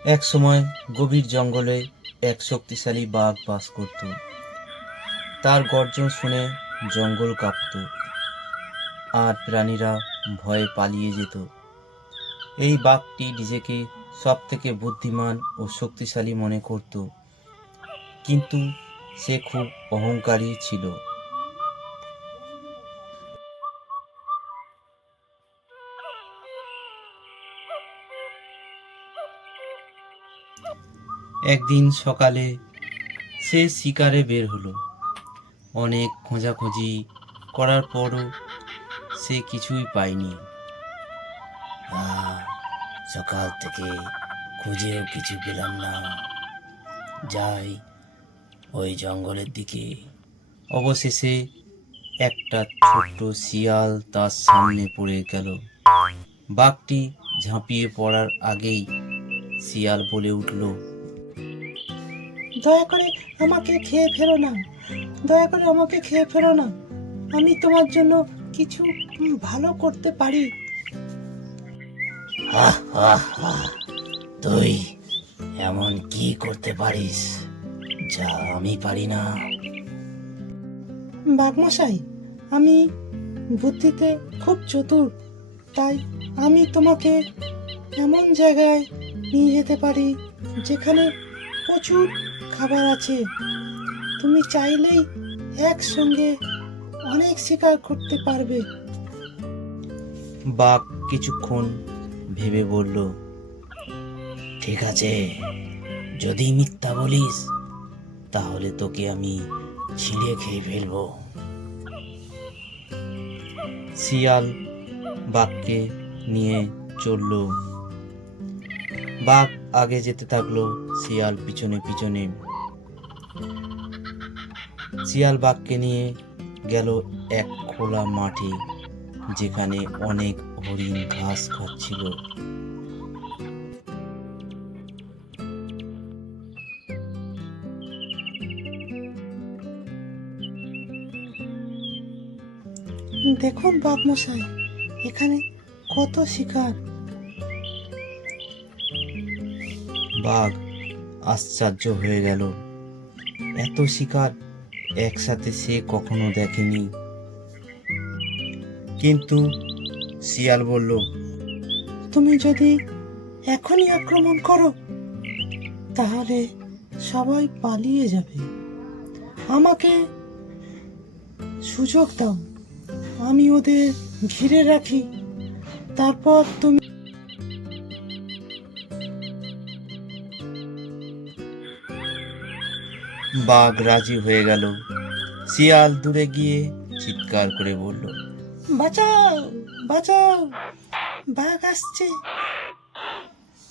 এক সময় গভীর জঙ্গলে এক শক্তিশালী বাঘ বাস করত। তার গর্জন শুনে জঙ্গল কাঁপত আর প্রাণীরা ভয়ে পালিয়ে যেত। এই বাঘটি নিজেকে সব থেকে বুদ্ধিমান ও শক্তিশালী মনে করত, কিন্তু সে খুব অহংকারী ছিল। একদিন সকালে সে শিকারে বের হলো। অনেক খোঁজাখুঁজি করার পরও সে কিছুই পায়নি। সকাল থেকে খুঁজেও কিছু পেলাম না, যাই ওই জঙ্গলের দিকে। অবশেষে একটা ছোট্ট শিয়াল তার সামনে পড়ে গেল। বাঘটি ঝাঁপিয়ে পড়ার আগেই শিয়াল বলে উঠল, দয়া করে আমাকে খেয়ে ফেলো না, দয়া করে আমাকে খেয়ে ফেলো না, আমি তোমার জন্য কিছু ভালো করতে পারি। তুই এমন কি করতে পারিস যা আমি পারি না? বাঘমশাই, আমি বুদ্ধিতে খুব চতুর, তাই আমি তোমাকে এমন জায়গায় নিয়ে যেতে পারি যেখানে প্রচুর খাবার আছে। তুমি চাইলেই একসঙ্গে অনেক শিকার করতে পারবে। বাঘ কিছুক্ষণ ভেবে বলল, ঠিক আছে, যদি মিথ্যা বলিস তাহলে তোকে আমি ছিঁড়ে খেয়ে ফেলবো। শিয়াল বাঘকে নিয়ে চলল। বাঘ আগে যেতে থাকলো, শিয়াল পিছনে পিছনে। শিয়াল বাঘকে নিয়ে গেল এক খোলা মাঠে, যেখানে অনেক হরিণ ঘাস খাচ্ছিল। দেখুন বাঘমশাই, এখানে কত শিকার। বাঘ আশ্চর্য হয়ে গেল, এত শিকার একসাথে সে কখনো দেখেনি। কিন্তু শিয়াল বলল, তুমি যদি এখনই আক্রমণ করো তাহলে সবাই পালিয়ে যাবে। আমাকে সুযোগ দাও, আমি ওদের ঘিরে রাখি, তারপর তুমি। বাঘ রাজি হয়ে গেল। শিয়াল দূরে গিয়ে চিৎকার করে বলল, বাঁচাও, বাঁচাও, বাঘ আসছে।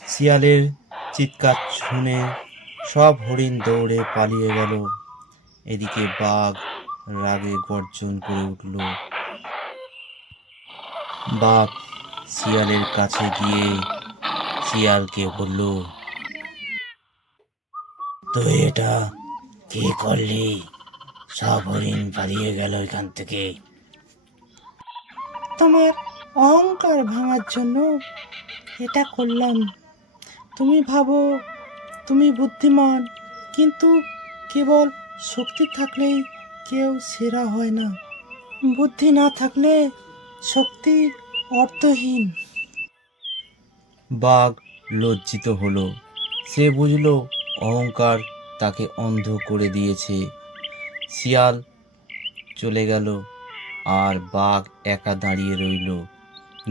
শিয়ালের চিৎকার শুনে সব হরিণ দৌড়ে পালিয়ে গেল। এদিকে বাঘ রাগে গর্জন করে উঠল। বাঘ শিয়ালের কাছে গিয়ে শিয়ালকে বলল, তুই এটা কি করলি? সব হরিণ পালিয়ে গেল এখান থেকে। তোমার অহংকার ভাঙার জন্য এটা করলাম। তুমি ভাবো তুমি বুদ্ধিমান, কিন্তু কেবল শক্তি থাকলেই কেউ সেরা হয় না। বুদ্ধি না থাকলে শক্তি অর্থহীন। বাঘ লজ্জিত হলো। সে বুঝলো অহংকার তাকে অন্ধ করে দিয়েছে। শিয়াল চলে গেল আর বাঘ একা দাঁড়িয়ে রইল,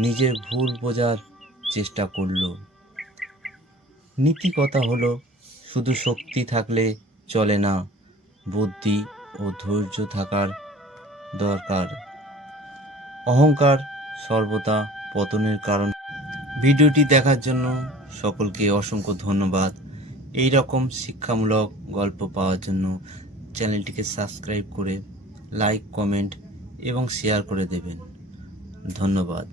নিজের ভুল বোঝার চেষ্টা করল। নীতি কথা হলো, শুধু শক্তি থাকলে চলে না, বুদ্ধি ও ধৈর্য থাকার দরকার। অহংকার সর্বদা পতনের কারণ। ভিডিওটি দেখার জন্য সকলকে অসংখ্য ধন্যবাদ। এই রকম শিক্ষামূলক গল্প পাওয়ার জন্য চ্যানেলটিকে সাবস্ক্রাইব করে লাইক, কমেন্ট এবং শেয়ার করে দেবেন। ধন্যবাদ।